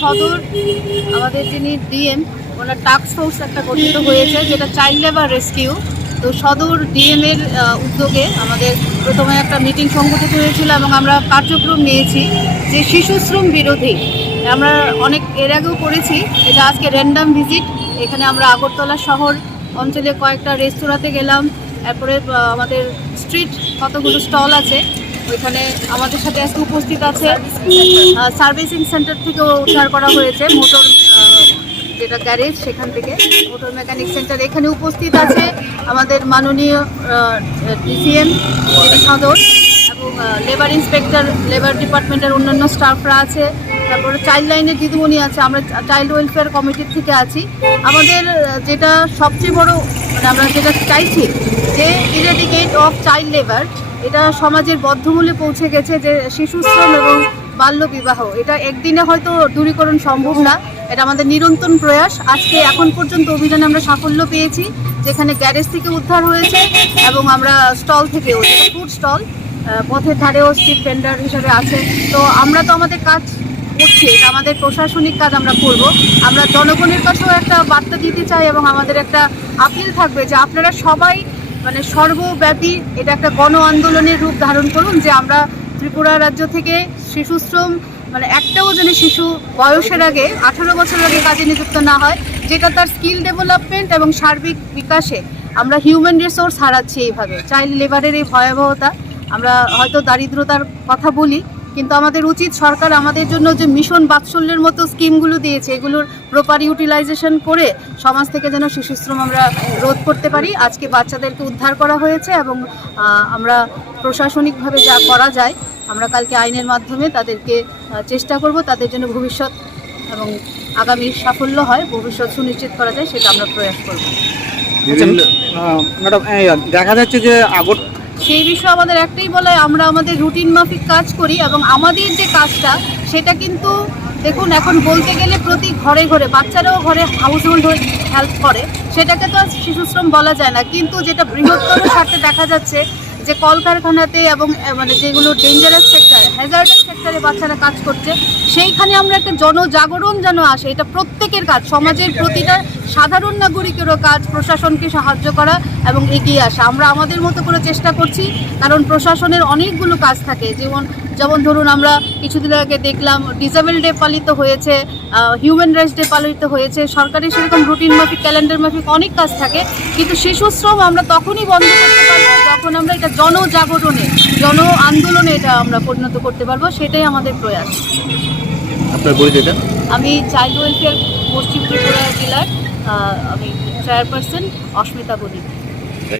সদর, আমাদের যিনি ডিএম, ওনার টাস্ক ফোর্স একটা গঠিত হয়েছে, যেটা চাইল্ড লেবার রেস্কিউ তো সদর ডিএম এর উদ্যোগে আমাদের প্রথমে একটা মিটিং সংগঠিত হয়েছিল এবং আমরা কার্যক্রম নিয়েছি যে শিশু শ্রম বিরোধী। আমরা অনেক, এর আগেও করেছি, এটা আজকে র্যান্ডাম ভিজিট এখানে আমরা আগরতলা শহর অঞ্চলে কয়েকটা রেস্তোরাঁতে গেলাম। তারপরে আমাদের স্ট্রিট কতগুলো স্টল আছে ওইখানে আমাদের সাথে আজকে উপস্থিত আছে সার্ভিসিং সেন্টার থেকেও উদ্ধার করা হয়েছে, মোটর যেটা গ্যারেজ সেখান থেকে, মোটর মেকানিক সেন্টার এখানে উপস্থিত আছে আমাদের মাননীয় ডিসিএম সদর এবং লেবার ইন্সপেক্টর লেবার ডিপার্টমেন্টের অন্যান্য স্টাফরা আছে, তারপরে চাইল্ড লাইনের দিদিমণি আছে, আমরা চাইল্ড ওয়েলফেয়ার কমিটির থেকে আছি। আমাদের যেটা সবচেয়ে বড় মানে আমরা যেটা চাইছি যে ইরেডিকেট অফ চাইল্ড লেবার এটা সমাজের বদ্ধমূলে পৌঁছে গেছে যে শিশু শ্রম এবং বাল্য বিবাহ, এটা একদিনে হয়তো দূরীকরণ সম্ভব না, এটা আমাদের নিরন্তর প্রয়াস। আজকে এখন পর্যন্ত অভিযানে আমরা সাফল্য পেয়েছি, যেখানে গ্যারেজ থেকে উদ্ধার হয়েছে এবং আমরা স্টল থেকেও, যেটা ফুড স্টল পথের ধারেও স্ট্রিট ভেন্ডার হিসেবে আছে। তো আমরা তো আমাদের কাজ করছি, এটা আমাদের প্রশাসনিক কাজ আমরা করব। আমরা জনগণের কাছেও একটা বার্তা দিতে চাই এবং আমাদের একটা আপিল থাকবে যে আপনারা সবাই মানে সর্বব্যাপী এটা একটা গণ আন্দোলনের রূপ ধারণ করুন যে আমরা ত্রিপুরা রাজ্য থেকে শিশু শ্রম মানে একটাও যেন শিশু বয়সের আগে, আঠারো বছর আগে কাজে নিযুক্ত না হয়, যেটা তার স্কিল ডেভেলপমেন্ট এবং সার্বিক বিকাশে আমরা হিউম্যান রিসোর্স হারাচ্ছি এইভাবে। চাইল্ড লেবারের এই ভয়াবহতা, আমরা হয়তো দারিদ্রতার কথা বলি কিন্তু আমাদের উচিত সরকার আমাদের জন্য যে মিশন বাৎসল্যের মতো স্কিমগুলো দিয়েছে, এগুলোর প্রপার ইউটিলাইজেশন করে সমাজ থেকে যেন শিশুশ্রম আমরা রোধ করতে পারি। আজকে বাচ্চাদেরকে উদ্ধার করা হয়েছে এবং আমরা প্রশাসনিকভাবে যা করা যায়, আমরা কালকে আইনের মাধ্যমে তাদেরকে চেষ্টা করব তাদের জন্য ভবিষ্যৎ এবং আগামী সাফল্য হয়, ভবিষ্যৎ সুনিশ্চিত করা যায়, সেটা আমরা প্রয়াস করব। ম্যাডাম দেখা যাচ্ছে যে আগর সেই বিষয়ে আমাদের একটাই বলে আমরা আমাদের রুটিন মাফিক কাজ করি এবং আমাদের যে কাজটা, সেটা কিন্তু দেখুন, এখন বলতে গেলে প্রতি ঘরে ঘরে বাচ্চারাও ঘরে হাউস হোল্ড হেল্প করে। সেটাকে তো শিশুশ্রম বলা যায় না। কিন্তু যেটা বৃহত্তর স্বার্থে দেখা যাচ্ছে যে কলকারখানাতে এবং মানে যেগুলো ডেঞ্জারাস সেক্টর হ্যাজার্ডাস সেক্টরে বাচ্চারা কাজ করছে, সেইখানে আমরা একটা জনজাগরণ যেন আসে, এটা প্রত্যেকের কাজ, সমাজের প্রতিটা সাধারণ নাগরিকেরও কাজ, প্রশাসনকে সাহায্য করা এবং এগিয়ে আসা। আমরা আমাদের মতো করে চেষ্টা করছি, কারণ প্রশাসনের অনেকগুলো কাজ থাকে, যেমন যেমন ধরুন আমরা কিছুদিন আগে দেখলাম ডিসেবল ডে পালিত হয়েছে হিউম্যান রাইটস ডে পালিত হয়েছে সরকারের সেরকম রুটিন মাফিক ক্যালেন্ডার মাফিক অনেক কাজ থাকে, কিন্তু শিশু শ্রম আমরা তখনই বন্ধ করতে পারব যখন আমরা এটা জনজাগরণে জন আন্দোলনে এটা আমরা পরিণত করতে পারব সেটাই আমাদের প্রয়াস। আপনার পরিচয়টা? আমি চাইল্ড ওয়েলফেয়ার পশ্চিম ত্রিপুরা জেলার আমি চেয়ারপারসন অস্মিতা বণিক।